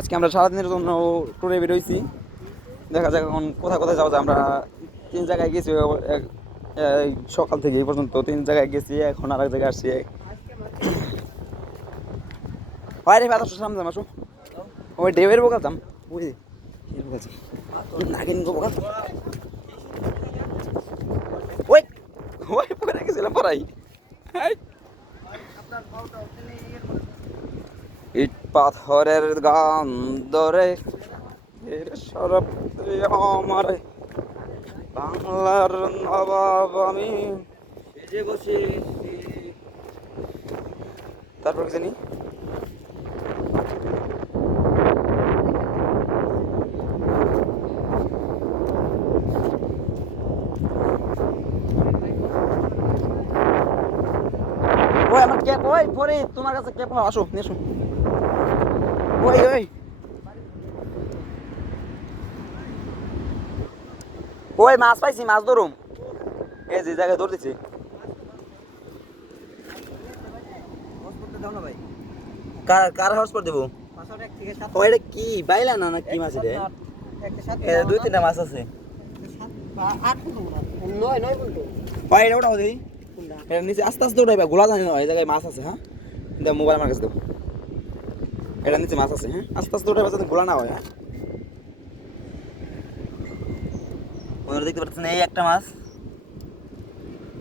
আজকে আমরা সারাদিনের জন্য ট্যুরে বেরোইছি। দেখা যাক এখন কোথায় কোথায় যাওয়া যায়। আমরা 3 জায়গায় গেছি এই সকাল থেকে এই পর্যন্ত 3 জায়গায় গেছি, এখন আর এক জায়গায় আসছি। বাইরে আসো, সামনে যাম, আসো। ওই ডেবের বোকা যাম, ওই নাগিন বোকা, ওই ওই পরে গেছিলাম পড়াই। ইট পাথরের গান ধরে সরব আমার বাংলার নবাব আমি যে বসে। তারপর কি জানি ওই আমার ক্যাপ, ওই পরে তোমার কাছে ক্যাপ, আসো নিয়ে আসো। ওই ওই ওই মাছ পাইছি, মাছ ধরুম। এই যে জায়গায় ধরতেছি। কার কার হটস্পট দেবো? ওইটা কি বাইলা না কি মাছ? এটা 2-3টা মাছ আছে। ভাই এটা ওটাও দিই। এটা নিচে আস্তে আস্তে উঠাইবা, গোলা জানি না এই জায়গায় মাছ আছে। হ্যাঁ দাও, মোবাইল আমার কাছে দাও। এটা নিচে মাছ আছে, হ্যাঁ আস্তে আস্তে উঠাইবা যাতে গোলা না হয়। হ্যাঁ ওরা দেখতে পাচ্ছেন এই একটা মাছ।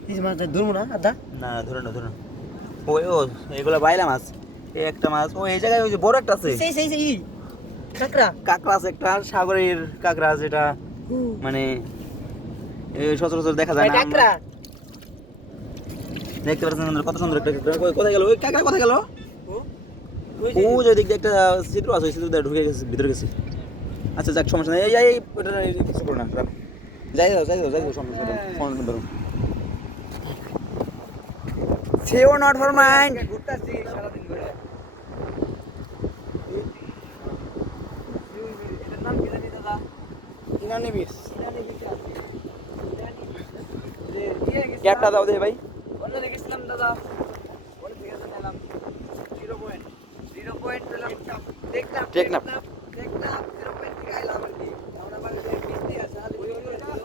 এই মাছটা ধরবো না আদা? না ধরে না, ধরে না। ওই ও এগুলো বাইলা মাছ। এই একটা মাছ, ও এই জায়গায় ওই যে বড় একটা আছে, সেই সেই সেই কাঁকড়া, কাঁকড়া আছে একটা, সাগরের কাঁকড়া, যেটা মানে সচরাচর দেখা যায় না। কাঁকড়া দেখতে পাচ্ছেন কত সুন্দর একটা কাঁকড়া। কোথায় গেল ওই কাঁকড়া, কোথায় গেল? ও যে দিক দিয়ে একটা চিত্র আছে, ওই চিত্র দিয়ে ঢুকে গেছে, ভিতরে গেছে। আচ্ছা যাক, সমস্যা নেই। এই ওটা কিছু করো না, যাই দাও যাই দাও যাই দাও, সমস্যা নেই। ফোন ধরো। সেও নট ফর মাইন্ড। ক্যাপটা দাও দে ভাই।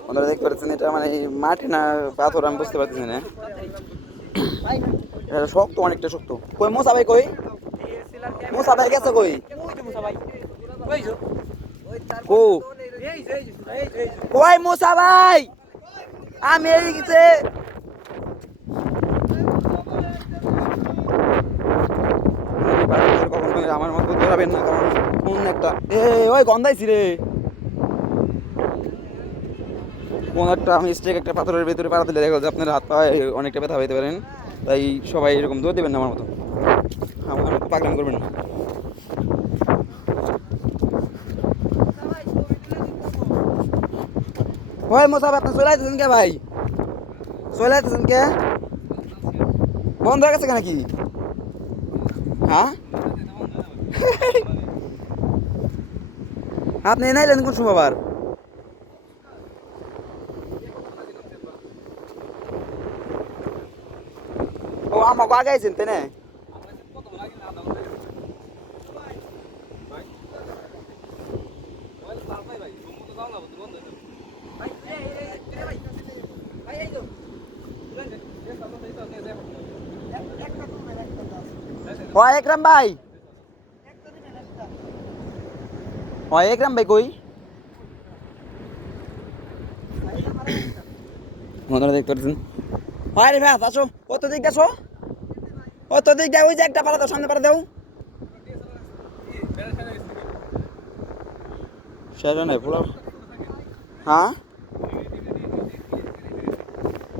আপনারা দেখতে পাচ্ছেন এটা মানে মাটি না পাথর, আমি বুঝতে পারতেছি না। এটা শক্ত, অনেকটা শক্ত। কই মোসা ভাই, কই মোসা ভাই গেছে? কই কো কই মোসা ভাই? আমি এই গেছে। কখনো আমার মতো ধরাবেন না, কারণ কোন একটা ওই গন্ধাইছি রে, কোন একটা মিস্টেক একটা পাথরের ভেতরে পাড়া দিলে দেখা যায় আপনার হাত পায়ে অনেকটা ব্যথা হইতে পারেন। তাই সবাই এরকম দৌড় দেবেন না আমার মতো, আমার মতো পাগলামি করবেন না। ওই মোসাফ, আপনি চলে আসতেছেন কে ভাই? চলে আসতেছেন কে? বন্ধ হয়ে গেছে কেন কি? হ্যাঁ আপনি নাইলেন কোন সময় আবার? ও আমাকে আগে আইছেন তাই না? ও একরাম ভাই, ও একরাম ভাই কই? মনে দেখতে পাচ্ছেন। হয় রে ভাই, আসো। কত দিক গেছো? কত দিক দেয়? ওই যে একটা পাড়া দাও, সামনে পাড়া দাও। সেটা নাই পুরো। হ্যাঁ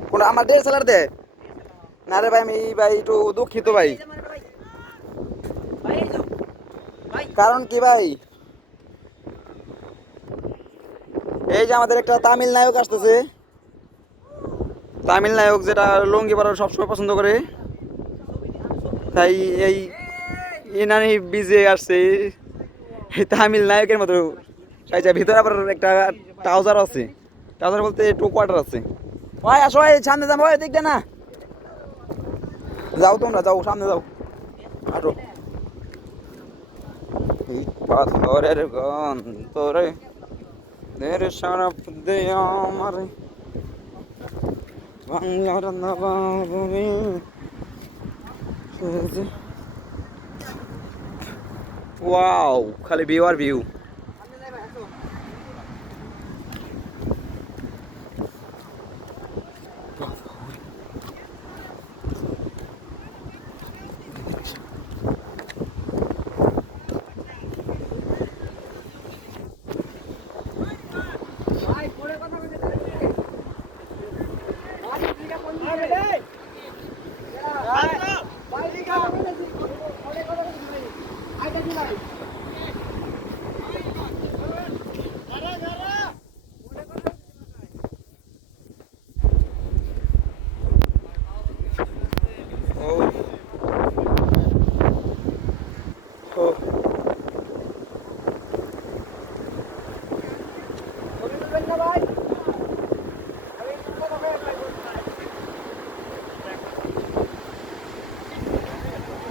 কোন আমার ডের সেলার দে না রে ভাই, আমি ভাই একটু দুঃখিত ভাই। কারণ কি ভাই, এই যে আমাদের একটা তামিল নায়ক আসতেছে, তামিল নায়ক যেটা লুঙ্গি পরা সবসময় পছন্দ করে, তাই এই ইনানি বিজে আসছে এই তামিল নায়কের মতো। ভিতরে আবার একটা ট্রাউজার আছে, ট্রাউজার বলতে টু কোয়ার্টার আছে। ভাই আসো, সামনে যাবো, দেখবে না? যাও তোমরা যাও, সামনে যাও, হাঁটো। ইট পাথরের গন্তরে দের সারাপ দেয়া আমার বাংলার নবাবরে ওয়াও খালি ভিউ আর ভিউ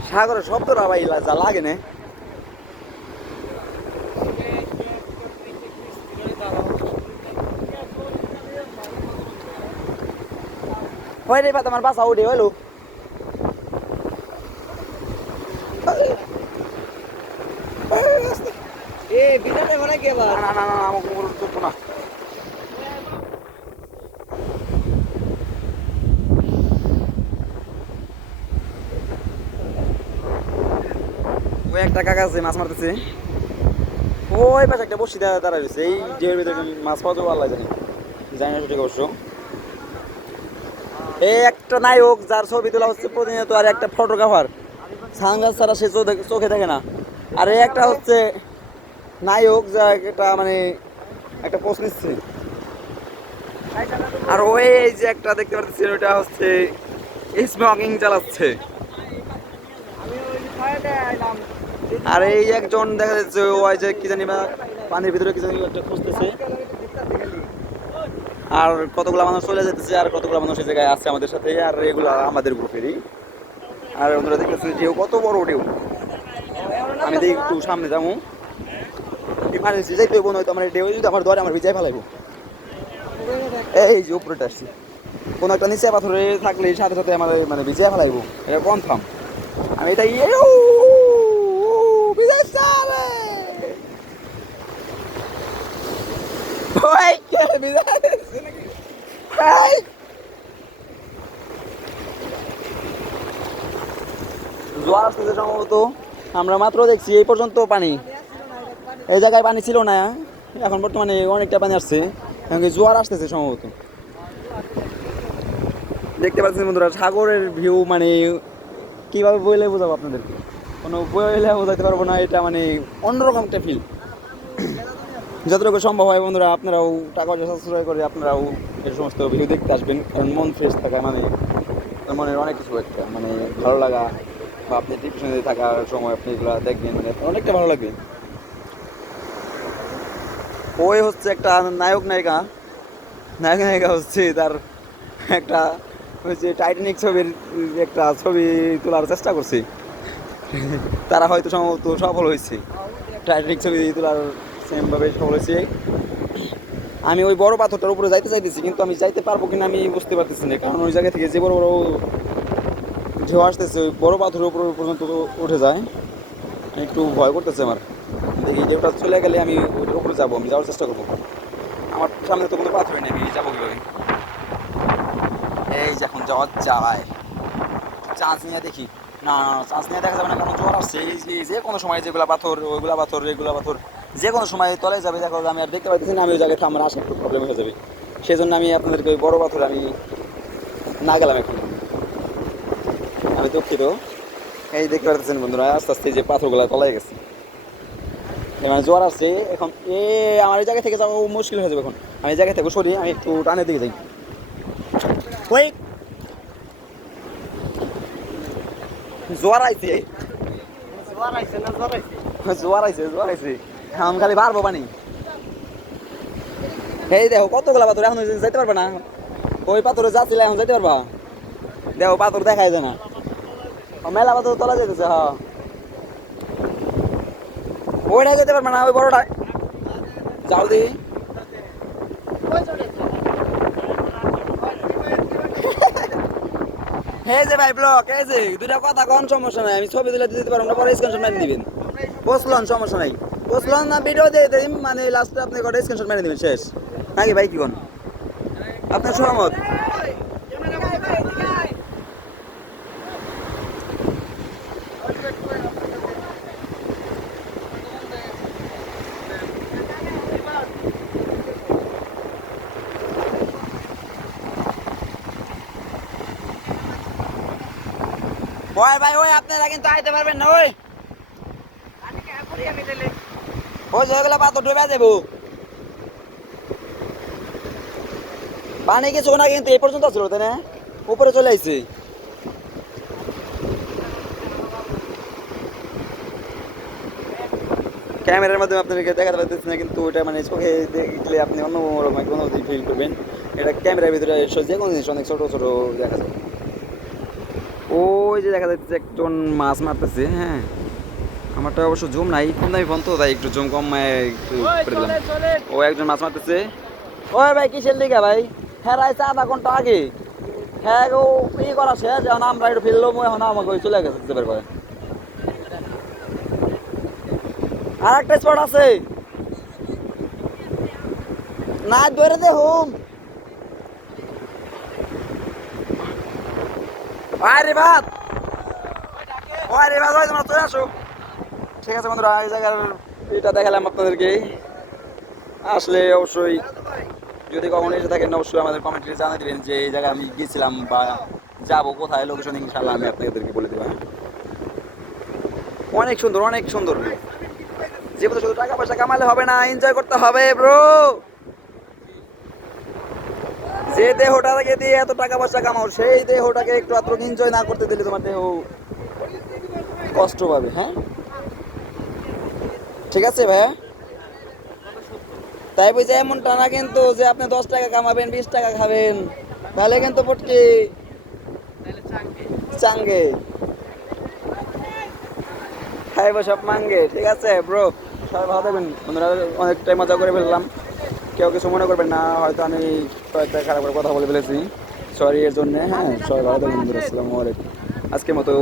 সাগরের শব্দটা ভাই যা লাগে না হয় রে তোমার বাসা উঠে হইলো বিরাটে মনে কে না না না না আমাকে বলতো না ওই একটা কাকা আছে মাছ মারতেছে ওই পাশে একটা বসি দাঁড়া রয়েছে এই ডের ভিতরে মাছ পাওয়া যাবো আল্লাহ জানি জানি না সঠিক অবশ্য এই একটা নায়ক যার ছবি তোলা হচ্ছে প্রতিনিয়ত আর একটা ফটোগ্রাফার সানগ্লাস ছাড়া সে চোখে দেখে না আর এই একটা হচ্ছে নায়ক যা একটা মানে একটা পোস্ট নিচ্ছে আর ওই যে একটা দেখতে পাচ্ছি ওটা হচ্ছে স্মোকিং চালাচ্ছে আর এই একজন দেখা যাচ্ছে ওই যে কি জানি বা পানির ভিতরে কি জানি একটা খুঁজতেছে আর কতগুলো মানুষ চলে যেতেছে আর কতগুলো মানুষ এই জায়গায় আছে আমাদের সাথে আর এগুলো আমাদের গ্রুপেরই আর ওনারা দেখতেছে ঢেউ কত বড় ঢেউ আমি দেখি একটু সামনে যাবো ইমার্জেন্সি যাইতে হইব নয়তো আমার ঢেউ যদি আমার ধরে আমার ভিজাই ফেলাইব এই যে উপরেটা আসছি কোনো একটা নিচে পাথরে থাকলে সাথে সাথে আমার মানে ভিজাই ফেলাইব এটা কনফার্ম আমি এটা জোয়ার আসতেছে সম্ভবত আমরা মাত্র দেখছি এই পর্যন্ত পানি এই জায়গায় পানি ছিল না এখন বর্তমানে অনেকটা পানি আসছে জোয়ার আসতেছে সম্ভবত দেখতে পাচ্ছেন বন্ধুরা সাগরের ভিউ মানে কিভাবে বইলে বোঝাবো আপনাদেরকে কোনো বইলে বোঝাতে পারবো না এটা মানে অন্যরকম একটা ফিল যতটুকু সম্ভব হয় বন্ধুরা আপনারাও টাকা পয়সা সাশ্রয় করে আপনারাও এই সমস্ত ভিডিও দেখতে আসবেন কারণ মন ফ্রেশ থাকা মানে মনের অনেক কিছু একটা মানে ভালো লাগা বা আপনি ডিপ্রেশনে থাকার সময় আপনি এগুলো দেখবেন মানে অনেকটা ভালো লাগবে ওই হচ্ছে একটা নায়ক নায়িকা হচ্ছে তার একটা হচ্ছে টাইটানিক ছবির একটা ছবি তোলার চেষ্টা করছে তারা হয়তো সম্ভবত সফল হয়েছে টাইটানিক ছবি তোলার সেমভাবে সফল হয়েছে আমি ওই বড় পাথরটার উপরে যাইতে চাইতেছি কিন্তু আমি যাইতে পারবো কিনা আমি বুঝতে পারতেছি না কারণ ওই জায়গা থেকে যে বড় বড় ঢেউ আসতেছে ওই বড় পাথরের উপর পর্যন্ত উঠে যায় একটু ভয় করতেছে আমার দেখি ঢেউটা চলে গেলে আমি ওইটার উপরে যাবো আমি যাওয়ার চেষ্টা করবো আমার সামনে তো কোনো পাথরই নেই আমি যাবো কীভাবে এই যে এখন যাওয়া যায় চান্স নিয়ে দেখি না চান্স নিয়ে দেখা যাবে না কারণ জ্বর আসছে এই যে কোনো সময় যেগুলো পাথর ওইগুলা পাথর এগুলো পাথর যে কোনো সময় তলায় যাবে দেখা আমি আর দেখতে পাচ্ছি না আমি ওই জায়গাটা আমার আসা একটু প্রবলেম হয়ে যাবে সেই জন্য আমি আপনাদেরকে ওই বড়ো পাথর আমি না গেলাম এখন আমি দুঃখিত এই দেখতে পাচ্ছেন বন্ধুরা আস্তে আস্তে যে পাথরগুলো তলায় গেছে মানে জ্বর আসছে এখন আমার এই জায়গা থেকে যাওয়া মুশকিল হয়ে যাবে এখন আমি এই জায়গা থেকে সরি আমি একটু টানের দিকে যাই ওই জোয়ার আইছে আমি খালি পারবো পানি এই দেখো কতগুলা পাথর এখন যাইতে পারবে না ওই পাথরে যাচ্ছিল এখন যাইতে পারবা দেখো পাথর দেখাই যায় না মেলা পাথর তোলা যেতেছে ওইটাই যেতে পারবে না, ওই বড়টাই যাও দি। হে যে ভাই ব্লক, এই যে দুটা কথা কোন সমস্যা নাই, আমি ছবি তুলে দিতে পারবো না, পরে স্ক্রিনশট মেরে দিবেন। বসলন সমস্যা নাই, বসলন না ভিডিও দিয়ে দিন, মানে লাস্টে আপনি কটা স্ক্রিনশট মেরে দিবেন, শেষ নাকি ভাই? কি কোন আপনার সহমত? ওই ভাই ওই আপনারা কিন্তু আইতে পারবেন না, ওই ওই যেগুলো পাথর ডুবে যাবো, পানি কিছু না কিন্তু এই পর্যন্ত ছিল তাই না, উপরে চলে আসছে। ক্যামেরার মাধ্যমে আপনাদেরকে দেখাতে পারতেছি না, কিন্তু ওটা মানে চোখে দেখলে আপনি অন্যরকম এক অনুভূতি ফিল করবেন। এটা ক্যামেরার ভিতরে যে কোনো জিনিস অনেক ছোট ছোট দেখা যায়। ওই যে দেখা যাচ্ছে একজন মাছ মারতেছে, হ্যাঁ আমারটা অবশ্য জুম নাই, কম দামি ফোন তো, তাই একটু জুম কম একটু করে দিলাম। ও একজন মাছ মারতেছে। ওই ভাই কিসের দিকে ভাই? হ্যাঁ রাইছে আধা ঘন্টা আগে, হ্যাঁ ও ই করা শেষ, এখন আমরা একটু ফেললাম, এখন আমাকে ওই চলে গেছে বের করে। আর একটা স্পট আছে না, ধরে দে হুম। আরে বাদ, আরে বাদ, ওই তোমরা চলে আসো। ঠিক আছে বন্ধুরা, এই জায়গার এটা দেখালাম আপনাদেরকে। আসলে অবশ্যই যদি কখনো এসে থাকেন, অবশ্যই আমাদের কমেন্টে জানিয়ে দিবেন যে এই জায়গায় আমি গিয়েছিলাম বা যাবো কোথায়, লোকেশন ইনশাল্লাহ আমি আপনাদেরকে বলে দেবো। অনেক সুন্দর, অনেক সুন্দর। জীবনে শুধু টাকা পয়সা কামালে হবে না, এনজয় করতে হবে ব্রো। যে দেহটাকে দিয়ে এত টাকা পয়সা কামাও, সেই দেহটাকে একটু মাত্র এনজয় না করতে দিলে তোমার দেহ কষ্ট পাবে। হ্যাঁ ঠিক আছে ভাইয়া, তাই বুঝে এমনটা না কিন্তু যে আপনি 10 টাকা কামাবেন 20 টাকা খাবেন, তাহলে কিন্তু পটকি চাঙ্গে খাইবো সব মাঙ্গে। ঠিক আছে ব্রো, সবাই ভালো থাকবেন বন্ধুরা, অনেকটাই মজা করে ফেললাম, কেউ কিছু মনে করবেন না, হয়তো আমি কয়েকটা খারাপ করে কথা বলে ফেলেছি, সরি এর জন্যে। হ্যাঁ সবাই ভালো থাকবেন বন্ধুরা, আসসালামু আলাইকুম। আজকের মতো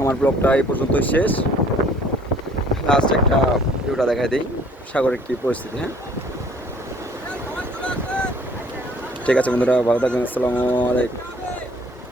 আমার ব্লগটা এই পর্যন্তই শেষ। লাস্ট একটা ভিউটা দেখাই দিই, সাগরের কি পরিস্থিতি। হ্যাঁ ঠিক আছে বন্ধুরা, ভালো থাকবেন, আসসালামু আলাইকুম।